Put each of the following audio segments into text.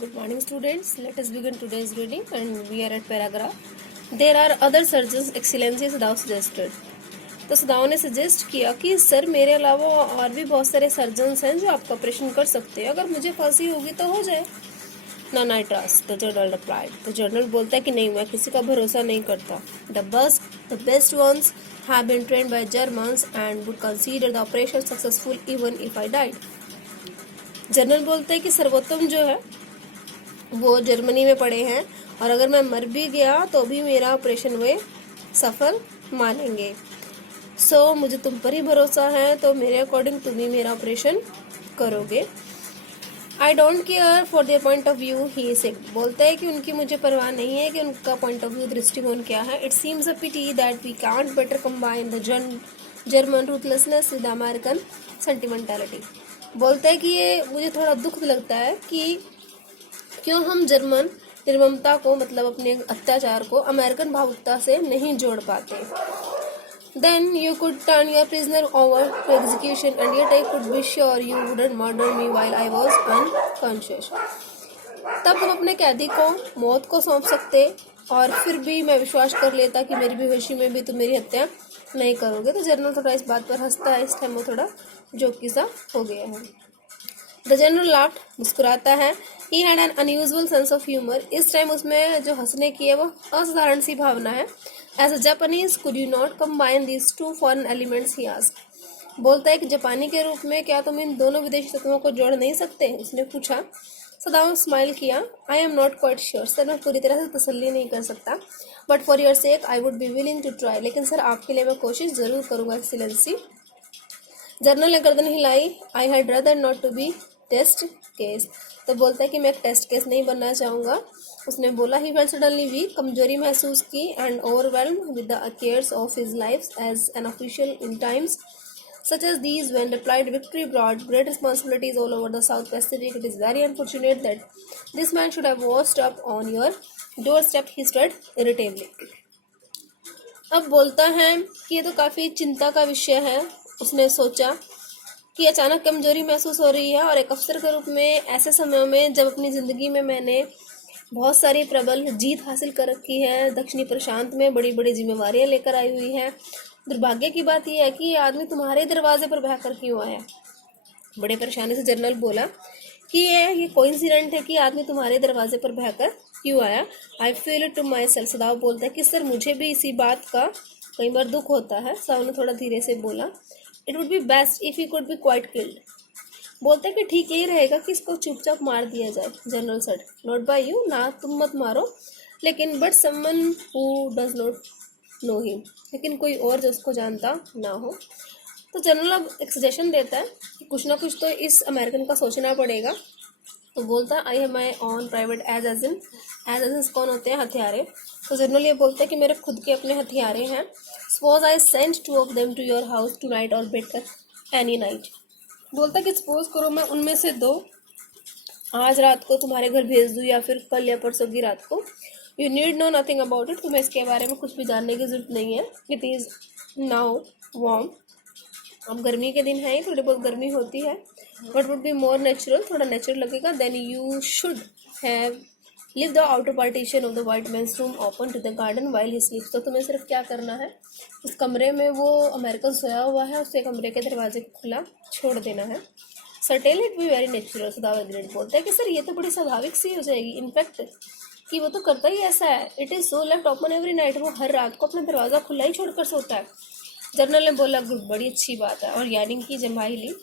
Good morning, students. Let us begin today's reading, and we are at paragraph. There are other surgeons, excellency Sadao suggested. तो सदाओ ने suggest किया कि sir मेरे अलावा और भी बहुत सारे सर्जन्स हैं जो आपका ऑपरेशन कर सकते हैं, अगर मुझे फांसी होगी तो हो जाए. None I trust, the journal replied. तो जर्नल बोलता है कि नहीं, मैं किसी का भरोसा नहीं करता. The best ones have been trained by Germans and would consider the operation successful even if I died. Journal बोलता है कि सर्वोत्तम जो है वो जर्मनी में पड़े हैं और अगर मैं मर भी गया तो भी मेरा ऑपरेशन वे सफल मानेंगे. सो मुझे तुम पर ही भरोसा है, तो मेरे अकॉर्डिंग तुम ही मेरा ऑपरेशन करोगे. I don't care for their point of view, he said. बोलता है कि उनकी मुझे परवाह नहीं है कि उनका पॉइंट ऑफ व्यू, दृष्टिकोण क्या है. It seems a pity that we can't better combine the German ruthlessness with American sentimentality. बोलता है कि ये मुझे थोड़ा दुख लगता है कि क्यों हम जर्मन निर्ममता को, मतलब अपने अत्याचार को, अमेरिकन भावुकता से नहीं जोड़ पाते. Then you could turn your prisoner over to execution and yet I could be sure you wouldn't murder me while I was unconscious. तब तुम अपने कैदी को मौत को सौंप सकते और फिर भी मैं विश्वास कर लेता कि मेरी बेहोशी में भी तुम मेरी हत्या नहीं करोगे. तो जनरल थोड़ा इस बात पर हंसता है. इस टाइम वो थोड़ा जोकी सा हो गया है. द जनरल लाफ्ड, मुस्कुराता है. He had an unusual sense of humour. इस टाइम उसमें जो हंसने की है वो असाधारण सी भावना है. As a Japanese could you not combine these two foreign elements, he asked. बोलता है कि जापानी के रूप में क्या तुम इन दोनों विदेशी तत्वों को जोड़ नहीं सकते, उसने पूछा. सदाओ स्माइल किया. I am not quite sure sir, मैं पूरी तरह से तसल्ली नहीं कर सकता. But for your sake I would be willing to try. लेकिन सर आपके लिए मैं कोशिश जरूर करूंगा एक्सीलेंसी. जर्नल ने गर्दन हिलाई. I had rather not to be test case. तो बोलता है कि मैं एक टेस्ट केस नहीं बनना चाहूँगा. उसने बोला. ही फेल्ट सडनली वीक, कमजोरी महसूस की, and overwhelmed with the cares of his life as an official in times such as these when replied victory brought great responsibilities all over the South Pacific. It is very unfortunate that this man should have washed up on your doorstep, he said irritably. अब बोलता है कि ये तो काफ़ी चिंता का विषय है. उसने सोचा कि अचानक कमजोरी महसूस हो रही है और एक अफसर के रूप में ऐसे समयों में जब अपनी ज़िंदगी में मैंने बहुत सारी प्रबल जीत हासिल कर रखी है, दक्षिणी प्रशांत में बड़ी बड़ी जिम्मेवारियां लेकर आई हुई है. दुर्भाग्य की बात यह है कि ये आदमी तुम्हारे दरवाजे पर बहकर क्यों आया. बड़े परेशानी से जनरल बोला कि ये कोइंसिडेंट है कि आदमी तुम्हारे दरवाजे पर बहकर क्यों आया. I feel it to myself. Sadao बोलता है कि सर मुझे भी इसी बात का कई बार दुख होता है. सदाव ने थोड़ा धीरे से बोला. It would be best if you could be quite killed. बोलते हैं कि ठीक यही रहेगा कि इसको चुपचाप मार दिया जाए. General said. Not by you, ना तुम मत मारो, लेकिन but someone who does not know him, लेकिन कोई और जो उसको जानता ना हो. तो जनरल अब एक सजेशन देता है कि कुछ ना कुछ तो इस अमेरिकन का सोचना पड़ेगा. तो बोलता है. I have my own private as कौन होते हैं? हथियारे. तो जनरल ये बोलता है कि मेरे खुद के अपने हथियारे हैं. Suppose I send 2 of them to your house tonight or better any night. बोलता है कि सपोज करो मैं उनमें से 2 आज रात को तुम्हारे घर भेज दूँ या फिर कल या परसों की रात को. You need know nothing about it. तुम्हें इसके बारे में कुछ भी जानने की जरूरत नहीं है. It is now warm. अब गर्मी के दिन है ही, थोड़ी बहुत गर्मी होती है. But would be more natural, थोड़ा नेचुरल लगेगा. Then you should have leave the outer partition of the white man's room open to the garden while he sleeps. तो तुम्हें सिर्फ क्या करना है, उस कमरे में वो अमेरिकन सोया हुआ है, उसके कमरे के दरवाजे को खुला छोड़ देना है. Certainly it be very natural. सदाव agreed. बोलता है कि सर ये तो बड़ी स्वाभाविक सी हो जाएगी. इनफैक्ट कि वो तो करता ही ऐसा है. It is so left open every night. वो हर रात को अपना दरवाज़ा खुला ही छोड़कर सोता है. जनरल ने बोला. गुड, बड़ी अच्छी बात है. और यानी कि जमाइली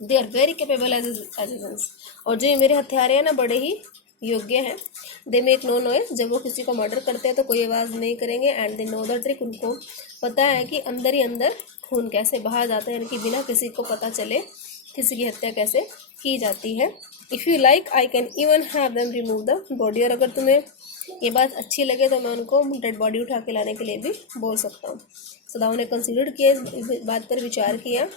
they are very capable as. और जो ये मेरे हथियारे हैं ना, बड़े ही योग्य हैं. They make no noise. जब वो किसी को मर्डर करते हैं तो कोई आवाज़ नहीं करेंगे. And they know the trick. उनको पता है कि अंदर ही अंदर खून कैसे बहा जाता है, यानी कि बिना किसी को पता चले किसी की हत्या कैसे की जाती है. If you like I can even have them remove the body. और अगर तुम्हें ये बात अच्छी लगे तो मैं उनको डेड बॉडी उठा के लाने के लिए भी बोल सकता हूँ. सदाओ ने कंसिडर किया, इस बात पर विचार किया.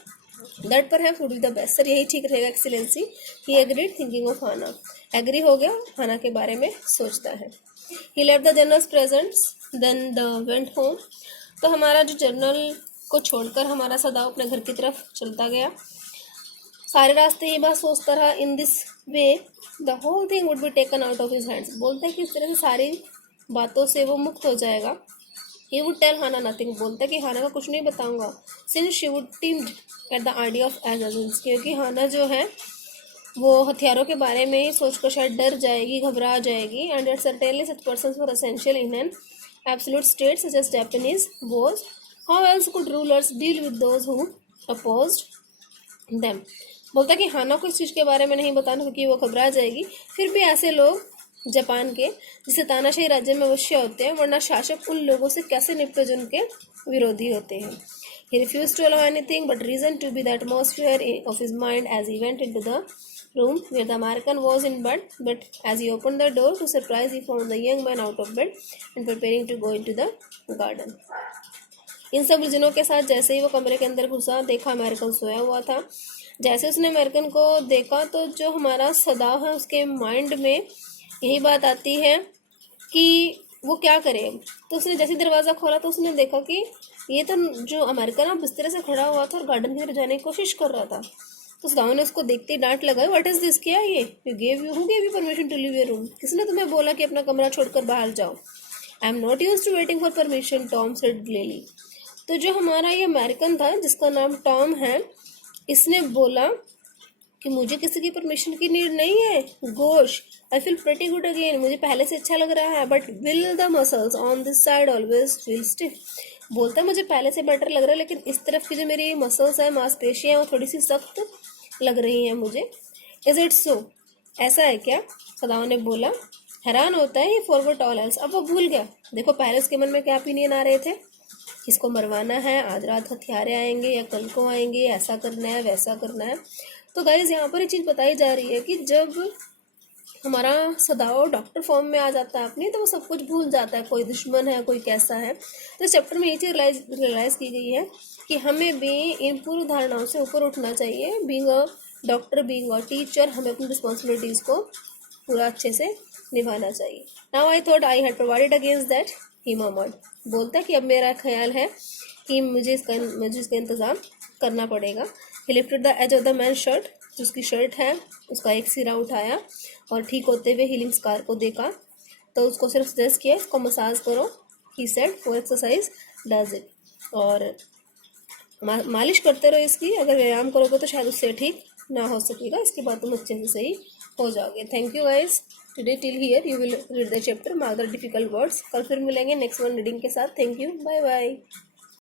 दैट पर है would be the best. Sir यही ठीक रहेगा excellency. He agreed thinking of Hana. Agree हो गया, हाना के बारे में सोचता है. He left the generals presents then they went home. तो हमारा जो जनरल को छोड़कर हमारा सदाओ अपने घर की तरफ चलता गया. सारे रास्ते ये बात सोचता रहा. In this way the whole thing would be taken out of his hands. बोलता है कि इस तरह से सारी बातों से वो मुक्त हो जाएगा। He would tell Hana nothing. बोलता है कि हाना का कुछ नहीं बताऊंगा। Since she would teemed at the idea of agents. क्योंकि हाना जो है वो हथियारों के बारे में ही सोचकर शायद डर जाएगी, घबरा जाएगी। And it certainly such persons were essential in an absolute state such as Japanese was. How else could rulers deal with those who opposed them. बोलता है कि हाना को इस चीज़ के बारे में नहीं बताना क्योंकि वो घबरा जाएगी। फिर भी ऐसे लोग जापान के जिसे तानाशाही राज्य में अवश्य होते हैं, वरना शासक उन लोगों से कैसे निपटे जो उनके विरोधी होते हैं। He refused to allow anything but reason to be the atmosphere of his mind as he went into the room where the American was in bed. But as he opened the door to surprise, he found the young man out of bed and preparing to go into the garden. इन सब उलझनों के साथ जैसे ही वो कमरे के अंदर घुसा, देखा अमेरिकन सोया हुआ था। जैसे उसने अमेरिकन को देखा तो जो हमारा सदाव है उसके माइंड में यही बात आती है कि वो क्या करे। तो उसने जैसे दरवाज़ा खोला तो उसने देखा कि ये तो जो अमेरिकन है बिस्तर से खड़ा हुआ था और गार्डन की तरफ जाने की कोशिश कर रहा था। तो सदाव ने उसको देखते ही डांट लगाई, व्हाट इज दिस, क्या ये, who gave you permission to leave your room. किसने तुम्हें बोला कि अपना कमरा छोड़कर बाहर जाओ। I am not used to waiting for permission, Tom said gladly. तो जो हमारा ये अमेरिकन था जिसका नाम टॉम है, इसने बोला कि मुझे किसी की परमिशन की नीड नहीं है। Gosh, I feel pretty good again. मुझे पहले से अच्छा लग रहा है। But will the muscles on this side always feel stiff. बोलता है मुझे पहले से बेटर लग रहा है लेकिन इस तरफ की जो मेरी मसल्स है, मांसपेशियाँ, वो थोड़ी सी सख्त लग रही हैं मुझे। इज इट सो, ऐसा है क्या, सदाव ने बोला। हैरान होता है, ये फॉरगॉट ऑल एल्स। अब वो भूल गया। देखो पहले उसके मन में क्या ओपिनियन आ रहे थे, किसको मरवाना है, आज रात हथियारे आएंगे या कल को आएंगे, ऐसा करना है वैसा करना है। तो गाइज यहाँ पर एक चीज़ बताई जा रही है कि जब हमारा सदाव डॉक्टर फॉर्म में आ जाता है अपनी, तो वो सब कुछ भूल जाता है, कोई दुश्मन है, कोई कैसा है। तो इस चैप्टर में ये चीज़ रियलाइज़ की गई है कि हमें भी इन पूर्व धारणाओं से ऊपर उठना चाहिए। Being a doctor, being a teacher, हमें अपनी रिस्पॉन्सिबिलिटीज़ को पूरा अच्छे से निभाना चाहिए। Now I thought I had provided against that, he murmured. बोलता है कि अब मेरा ख्याल है कि मुझे इसका इंतज़ाम करना पड़ेगा। He lifted the edge of the man shirt, जो उसकी शर्ट है उसका एक सिरा उठाया और ठीक होते हुए हीलिंग स्कार को देखा। तो उसको सिर्फ सजेस्ट किया इसको मसाज करो। He said for exercise does it. और मालिश करते रहो इसकी, अगर व्यायाम करोगे तो शायद उससे ठीक ना हो सकेगा, इसके बाद तुम अच्छे से सही हो जाओगे। Thank you guys, today till here you will read the chapter, mark the difficult words. कल फिर मिलेंगे नेक्स्ट वन रीडिंग के साथ। Thank you, bye bye.